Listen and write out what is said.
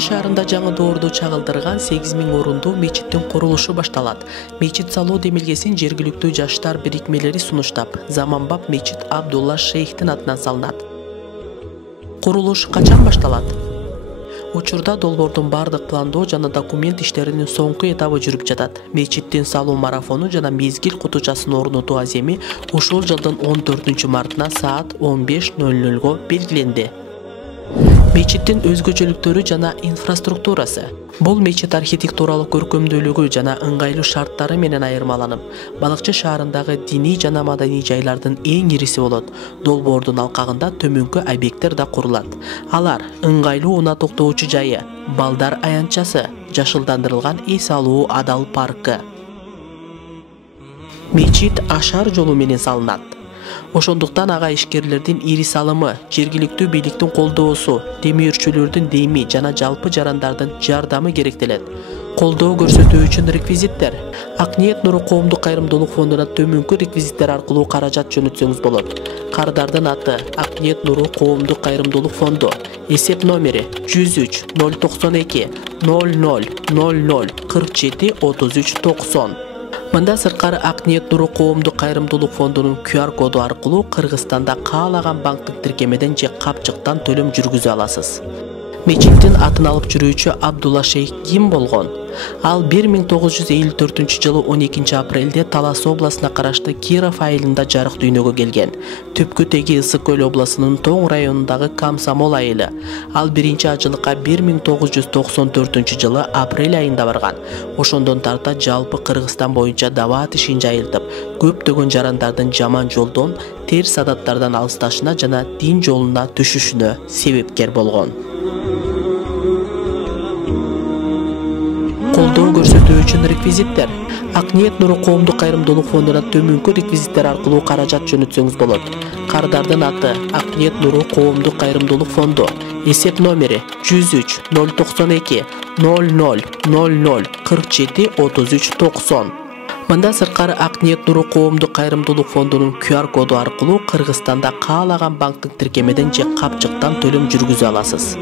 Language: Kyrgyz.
Балыкчы шаарында жаңы доорду чагылдырган 8000 орундуу мечиттин курулушу башталат. Мечит салуу демилгесин жергиликтүү жаштар бирикмелери сунуштап, заманбап мечит Абдулла Шейхтин атынан салынат. Курулуш качан башталат? Учурда долбоордун бардык пландоо жана документ иштеринин соңку этабы жүрүп жатат. Мечиттин салуу марафону жана мезгил кутучасын орнотуу аземи ушул жылдын 14-мартына саат 15:00 белгиленди. Мечиттин өзгөчөлүктөрү жана инфраструктурасы. Бул мечит архитектуралык көркөмдүүлүгү жана ыңгайлуу шарттары менен айырмаланып, Балыкчы шаарындагы диний жана маданий жайлардын эң ириси болот. Долбоордун алкагында төмөнкү объекттер да курулат. Алар ыңгайлуу унаа токтоочу жайы, балдар аянтчасы, жашылдандырылган эс алуу адал паркы. Мечит ашар жолу менен салынат. Ошондуктан ага ишкерлердин ири салымы, жергиликтүү бийликтин колдоосу, демиурчулөрдүн дейми жана жалпы жарандардын жардамы керектелет. Колдоо көрсөтүү үчүн реквизиттер. Акниет Нуру коомдук кайрымдуулук фондуна төмөнкү реквизиттер аркылуу каражат жөнөтсөңүз болот. Кардардын аты Акниет Нуру коомдук кайрымдуулук фонду. Эсеп номери 103 092 00 00 47 33 90. Мында сырткары Акниет Нуру коомдук кайрымдуулук фондунун QR коду аркылуу Кыргызстанда каалаган банктык тиркемеден же капчыктан төлөм жүргүзө аласыз. Мечиттин атын алып жүрүүчү Абдулла Шейх ким болгон? Ал 1954 жылы 12 апрелде Талас областына карашты Киров айылында жарык дүйнөгө келген. Түпкү теги Ысык Көл областынын Тоң районундагы Комсомол айылы. Ал биринчи ажылыкка 1994 жылы апрель айында барган. Ошондон тарта жалпы Кыргызстан боюнча даба ишин жайылтып, көптөгөн жарандардын жаман жолдон, терс адаттардан алысташына жана дин жолуна түшүшүнө себепкер болгон. Колдоо көрсөтүү үчүн реквизиттер. Акниет Нуру коомдук кайрымдуулук фондуна төмөнкү реквизиттер аркылуу каражат жөнөтсөңүз болот. Кардардын аты Акниет Нуру коомдук кайрымдуулук фонду. Эсеп номери 103 092 00 00 47 33 90. Мында сырткары Акниет Нуру коомдук кайрымдуулук фондунун QR коду аркылуу Кыргызстанда каалаган банктык тиркемеден же капчыктан төлөм жүргүзө аласыз.